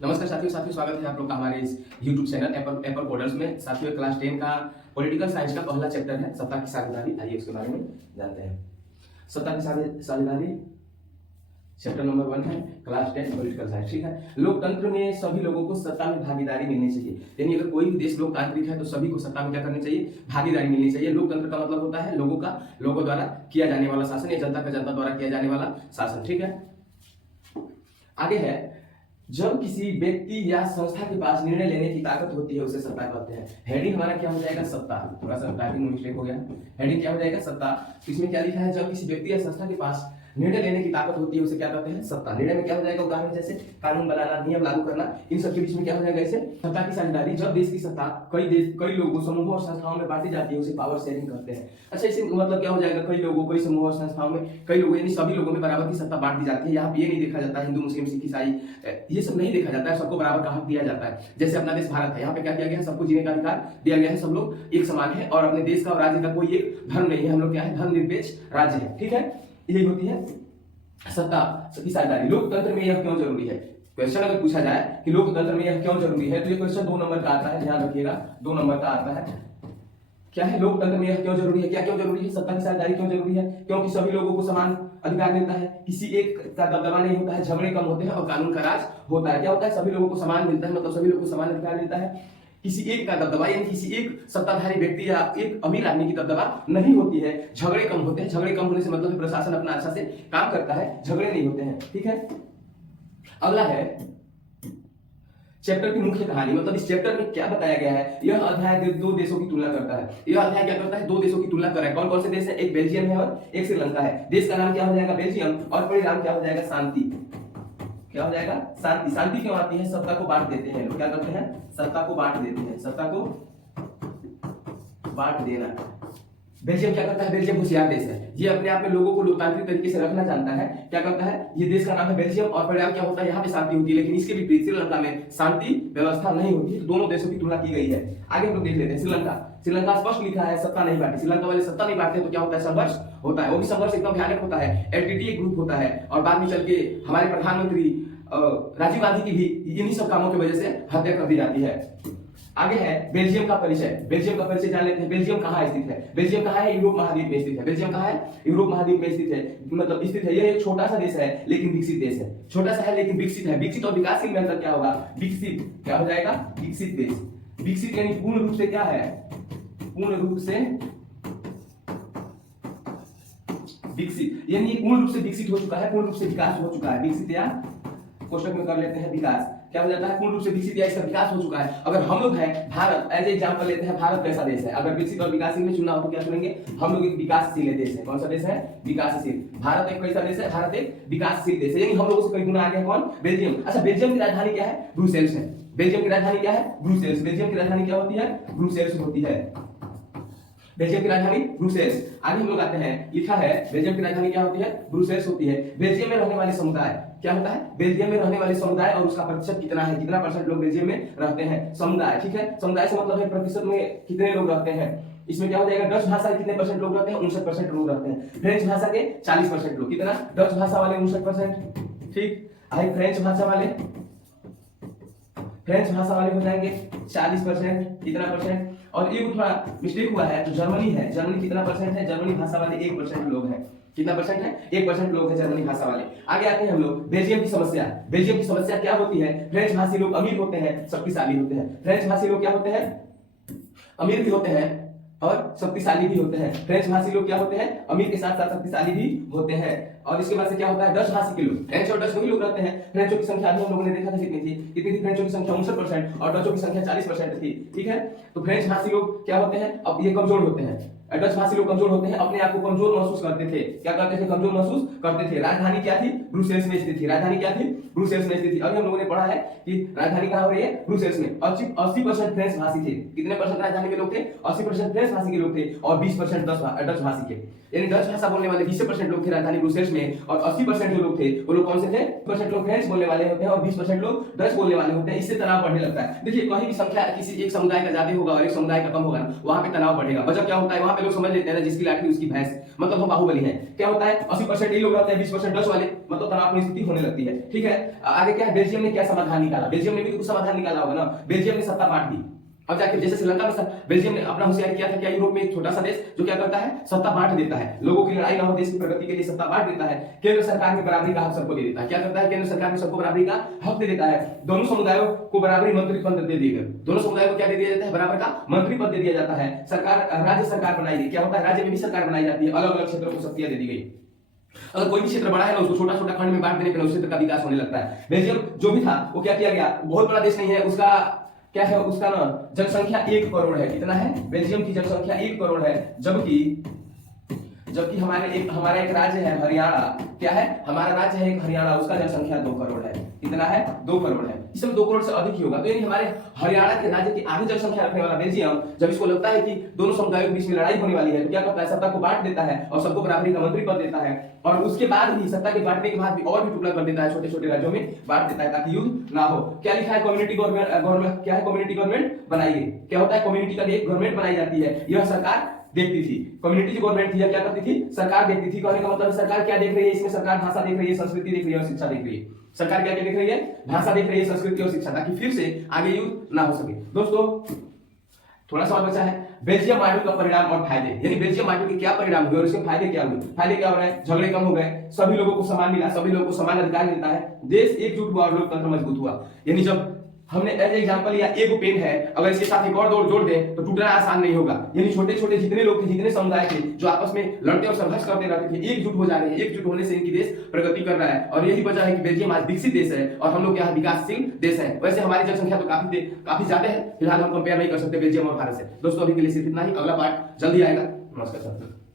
नमस्कार साथियों स्वागत है आप लोग का हमारे इस YouTube चैनल एपर कोडर्स में। साथियों क्लास 10 का पॉलिटिकल साइंस का पहला चैप्टर है सत्ता की साझेदारी। आइए इसके बारे में जानते हैं। सत्ता की साझेदारी चैप्टर नंबर 1 है, क्लास 10 पॉलिटिकल साइंस। ठीक है। लोकतंत्र में सभी लोगों को सत्ता में भागीदारी मिलनी चाहिए, यानी अगर कोई भी देश लोकतांत्रिक है तो सभी को सत्ता में क्या करनी चाहिए, भागीदारी मिलनी चाहिए। लोकतंत्र का मतलब होता है लोगों द्वारा किया जाने वाला शासन या जनता द्वारा किया जाने वाला शासन। ठीक है। आगे है, जब किसी व्यक्ति या संस्था के पास निर्णय लेने की ताकत होती है उसे सत्ता कहते हैं। हेडिंग हमारा क्या हो जाएगा, सत्ता। थोड़ा सा टाइपिंग में मिस्टेक हो गया। हेडिंग क्या हो जाएगा, सत्ता। इसमें क्या लिखा है, जब किसी व्यक्ति या संस्था के पास निर्णय लेने की ताकत होती है उसे क्या कहते हैं, सत्ता। निर्णय में क्या हो जाएगा, उदाहरण जैसे कानून बनाना, नियम लागू करना, इन सब के बीच में क्या हो जाएगा इसे सत्ता की साझेदारी। जब देश की सत्ता कई लोगों, समूहों और संस्थाओं में बांटी जाती है उसे पावर शेयरिंग कहते हैं। अच्छा, इसे मतलब क्या हो जाएगा, कई लोगों, कई समूहों और संस्थाओं में, कई लोगों यानी सभी लोगों में बराबर की सत्ता बांट दी जाती है। यहाँ पे ये नहीं देखा जाता हिंदू मुस्लिम सिख ईसाई, ये सब नहीं देखा जाता है, सबको बराबर का हक दिया जाता है। जैसे अपना देश भारत है, यहाँ पे क्या किया गया है, सबको जीने का अधिकार दिया गया है, सब लोग एक समान है और अपने देश का और राज्य का कोई एक धर्म नहीं है। हम लोग क्या है, धर्मनिरपेक्ष राज्य है। ठीक है, यही होती है सत्ता की साझेदारी। लोकतंत्र में यह क्यों जरूरी है, क्वेश्चन अगर पूछा जाए कि लोकतंत्र में यह क्यों जरूरी है तो ये क्वेश्चन 2 नंबर का आता है, ध्यान रखिएगा 2 नंबर का आता है। क्या है, लोकतंत्र में यह क्यों जरूरी है, क्या क्यों जरूरी है, सत्ता की साझेदारी क्यों जरूरी है, क्योंकि सभी लोगों को समान अधिकार मिलता है, किसी एक का दबदबा नहीं होता है, झगड़े कम होते हैं और कानून का राज होता है। क्या होता है, सभी लोगों को समान मिलता है, मतलब सभी लोगों को समान अधिकार मिलता है, किसी एक का दबदबा यानी किसी एक सत्ताधारी व्यक्ति या एक अमीर आदमी की दबदबा नहीं होती है, झगड़े कम होते हैं। झगड़े कम होने से मतलब प्रशासन अपना अच्छा से काम करता है, झगड़े नहीं होते हैं। ठीक है। अगला है चैप्टर की मुख्य कहानी, मतलब इस चैप्टर में क्या बताया गया है। यह अध्याय 2 देशों की तुलना करता है। यह अध्याय क्या करता है, 2 देशों की तुलना कर रहा है। कौन कौन से देश है, एक बेल्जियम है और एक श्रीलंका है। देश का नाम क्या हो जाएगा, बेल्जियम, और परिणाम क्या हो जाएगा, शांति। क्या हो जाएगा, शांति। शांति क्यों आती है, सत्ता को बांट देते हैं लोग, क्या करते हैं, सत्ता को बांट देते हैं, सत्ता को बांट देना। बेल्जियम क्या करता है, बेल्जियम होशियार देश है, ये अपने आप में लोगों को लोकतांत्रिक तरीके से रखना जानता है। क्या करता है, ये देश का नाम है बेल्जियम और परिणाम क्या होता है, यहाँ पे शांति होती है। लेकिन इसके विपरीत श्रीलंका में शांति व्यवस्था नहीं होती। तो दोनों देशों की तुलना की गई है। आगे हम लोग देख लेते हैं श्रीलंका स्पष्ट लिखा है सत्ता नहीं बांटी। श्रीलंका वाले सत्ता नहीं बांटते तो क्या होता है, संघर्ष होता है। वो भी संघर्ष एकदम भयानक होता है, एलटीटी एक ग्रुप होता है और बाद में चल के हमारे प्रधानमंत्री राजीव गांधी की भी इन्हीं सब कामों की वजह से हत्या कर दी जाती है। आगे है बेल्जियम का परिचय। बेल्जियम का परिचय जान लेते हैं। बेल्जियम कहाँ स्थित है, बेल्जियम कहाँ है, यूरोप महाद्वीप में स्थित है। बेल्जियम कहाँ है, यूरोप महाद्वीप में स्थित है, मतलब स्थित है। यह एक छोटा सा देश है लेकिन विकसित देश है। छोटा सा है लेकिन विकसित है। विकसित और विकासशील में अंतर क्या होगा, विकसित क्या हो जाएगा, विकसित देश। विकसित यानी पूर्ण रूप से क्या है, पूर्ण रूप से विकसित, यानी पूर्ण रूप से विकसित हो चुका है, पूर्ण रूप से विकास हो चुका है। विकसित या क्वेश्चन में कर लेते हैं विकास, क्या हो जाता है, पूर्ण रूप से विकसित या इसका विकास हो चुका है। अगर हम लोग हैं भारत, एज एग्जांपल लेते हैं, भारत कैसा देश है, अगर विकसित और विकासशील में चुनना हो तो क्या चुनेंगे, हम लोग एक विकासशील देश है। कौन सा देश है, विकासशील। भारत एक कैसा देश है, भारत एक विकासशील देश है, यानी हम लोगों से कई गुना आगे है कौन, बेल्जियम। अच्छा, बेल्जियम की राजधानी क्या है, ब्रुसेल्स है। बेल्जियम की राजधानी क्या है, ब्रुसेल्स। बेल्जियम की राजधानी क्या होती है, ब्रुसेल्स होती है। बेल्जियम की राजधानी ब्रुसेल्स। आगे हम लोग आते हैं, लिखा है बेल्जियम की राजधानी क्या होती है, ब्रुसेल्स होती है। बेल्जियम में रहने वाले समुदाय क्या होता है, बेल्जियम में रहने वाले समुदाय और उसका प्रतिशत कितना है, कितना परसेंट लोग बेल्जियम में रहते हैं, समुदाय। ठीक है, समुदाय से मतलब है प्रतिशत में कितने लोग रहते हैं। इसमें क्या हो जाएगा, डच भाषा के कितने परसेंट लोग रहते हैं, 59% लोग रहते हैं। फ्रेंच भाषा के 40% लोग, कितना, डच भाषा वाले 59%। ठीक, आई फ्रेंच भाषा वाले, फ्रेंच भाषा वाले हो जाएंगे 40%, कितना परसेंट। और ये थोड़ा मिस्टेक हुआ है तो जर्मनी है, जर्मनी कितना परसेंट है, जर्मनी भाषा वाले 1% लोग हैं। कितना परसेंट है, 1% लोग हैं जर्मनी भाषा वाले। आगे आते हैं हम लोग, बेल्जियम की समस्या। बेल्जियम की समस्या क्या होती है, फ्रेंच भाषी लोग अमीर होते हैं, शक्तिशाली होते हैं। फ्रेंच भाषी लोग क्या होते हैं, अमीर भी होते हैं और शक्तिशाली भी होते हैं। फ्रेंच भाषी लोग क्या होते हैं, अमीर के साथ साथ शक्तिशाली भी होते हैं। और इसके बाद से क्या होता है, डच भाषी के लोग, फ्रेंच और डच वही लोग रहते हैं। फ्रेंचों की संख्या अभी हम लोगों ने देखा था कितनी थी, फ्रेंचों की संख्या 59% और डचों की संख्या 40% थी। ठीक है, तो फ्रेंच भाषी लोग क्या होते हैं, अब ये कमजोर होते हैं, डच भाषी लोग कमजोर होते हैं, अपने आप को कमजोर महसूस करते थे। क्या करते थे, कमजोर महसूस करते थे। राजधानी क्या थी, ब्रुसेल्स में स्थित थी। राजधानी क्या थी, ब्रुसेल्स में स्थित थी। अभी हम लोगों ने पढ़ा है कि राजधानी कहां हो रही है, ब्रुसेल्स में। 80% फ्रेंच भाषी थे। कितने परसेंट राजधानी के लोग थे, 80% फ्रेंच भाषी के लोग थे और 20% डच भाषी के, यानी डच भाषा बोलने वाले 20% लोग थे राजधानी ब्रुसेल्स में। और 80% जो लोग थे वो लोग कौन से थे, 20% लोग फ्रेंच बोलने वाले होते हैं और 20% लोग डच बोलने वाले होते हैं। इससे तनाव बढ़ने लगता है। देखिए, कहीं भी संख्या किसी एक समुदाय का ज्यादा होगा और एक समुदाय का कम होगा ना, वहां पे तनाव बढ़ेगा। वजह क्या होता है, वहां पे लोग समझ लेते हैं ना, जिसकी लाठी उसकी भैंस, मतलब हम बाहुबली हैं। क्या होता है 80% ये लोग रहते हैं, 20% डच वाले, मतलब तनावपूर्ण स्थिति होने लगती है। ठीक है, आगे क्या है, बेल्जियम ने क्या समाधान निकाला, बेल्जियम ने भी तो कुछ समाधान निकाला होगा ना। बेल्जियम ने सत्ता बांट दी। अब जाके जैसे श्रीलंका में बेल्जियम ने अपना होशियारी किया था, क्या यूरोप में एक छोटा सा देश जो क्या करता है, सत्ता बांट देता है, लोगों की लड़ाई ना हो, देश की प्रगति के लिए सत्ता बांट देता है, केंद्र सरकार में बराबरी का हक सबको दे देता है। क्या करता है, केंद्र सरकार में सबको बराबरी का हक दे देता है, दोनों समुदायों को बराबरी मंत्री पद दे दिए गए, दोनों समुदायों को क्या दे दिया जाता है, बराबर का मंत्री पद दे दिया जाता है। सरकार, राज्य सरकार बनाई गई, क्या होता है, राज्य में भी सरकार बनाई जाती है, अलग अलग क्षेत्रों को शक्तियां दे दी गई। अगर कोई भी क्षेत्र बड़ा है ना, उसको छोटा छोटा खंड में बांट देने पर उस क्षेत्र का विकास होने लगता है। बेल्जियम जो भी था वो क्या किया गया, बहुत बड़ा देश नहीं है, उसका क्या है, उसका ना जनसंख्या 1 करोड़ है। कितना है, बेल्जियम की जनसंख्या 1 करोड़ है, जबकि हमारा एक राज्य है हरियाणा, क्या है, हमारा राज्य है एक हरियाणा, उसका जनसंख्या 2 करोड़ है। कितना है, 2 करोड़ है, इसमें 2 करोड़ से अधिक ही होगा। तो यानी हमारे हरियाणा के राज्य की आधी जनसंख्या रखने वाला बेल्जियम, जब इसको लगता है कि दोनों समुदायों के बीच में लड़ाई होने वाली है, तो क्या करता है, सत्ता को बांट देता है और सबको बराबरी का मंत्री पद देता है, और उसके बाद भी सत्ता के बांटने के बाद भी और भी टुकड़ा कर देता है, छोटे छोटे राज्यों में बांट देता है ताकि युद्ध ना हो। क्या लिखा है, कम्युनिटी गवर्नमेंट, क्या है, कम्युनिटी गवर्नमेंट बनाई गई। क्या होता है, कम्युनिटी का एक गवर्नमेंट बनाई जाती है, यह सरकार देखती थी। कम्युनिटी जो गवर्नमेंट थी, क्या करती थी, सरकार देखती थी। कहने का मतलब सरकार क्या देख रही है, इसमें सरकार भाषा देख रही है, संस्कृति देख रही है और शिक्षा देख रही है। सरकार क्या क्या देख रही है, भाषा देख रही है, संस्कृति और शिक्षा, ताकि फिर से आगे युद्ध ना हो सके। दोस्तों थोड़ा सा और बचा है, बेल्जियम मॉड्यूल का परिणाम और फायदे, यानी बेल्जियम मॉड्यूल के क्या परिणाम हुए और इसके फायदे क्या हुए। फायदे क्या हो रहे हैं, झगड़े कम हो गए, सभी लोगों को समान मिला, सभी लोगों को समान अधिकार मिलता है, देश एकजुट हुआ और लोकतंत्र मजबूत हुआ। यानी जब हमने एज एग्जांपल लिया, एक पेन है, अगर इसके साथ एक और जोड़ दें तो टूटना आसान नहीं होगा। यानी छोटे छोटे जितने लोग थे, जितने समुदाय थे, जो आपस में लड़ते और संघर्ष करते रहते थे, एकजुट हो जा रहे हैं, एकजुट होने से इनकी देश प्रगति कर रहा है। और यही वजह है कि बेल्जियम आज विकसित देश है और हम लोग क्या है, विकासशील देश है। वैसे हमारी जनसंख्या तो काफी ज्यादा है, फिलहाल हम कंपेयर नहीं कर सकते बेल्जियम और भारत से। दोस्तों अभी के लिए सिर्फ इतना ही, अगला पार्ट जल्दी आएगा। नमस्कार।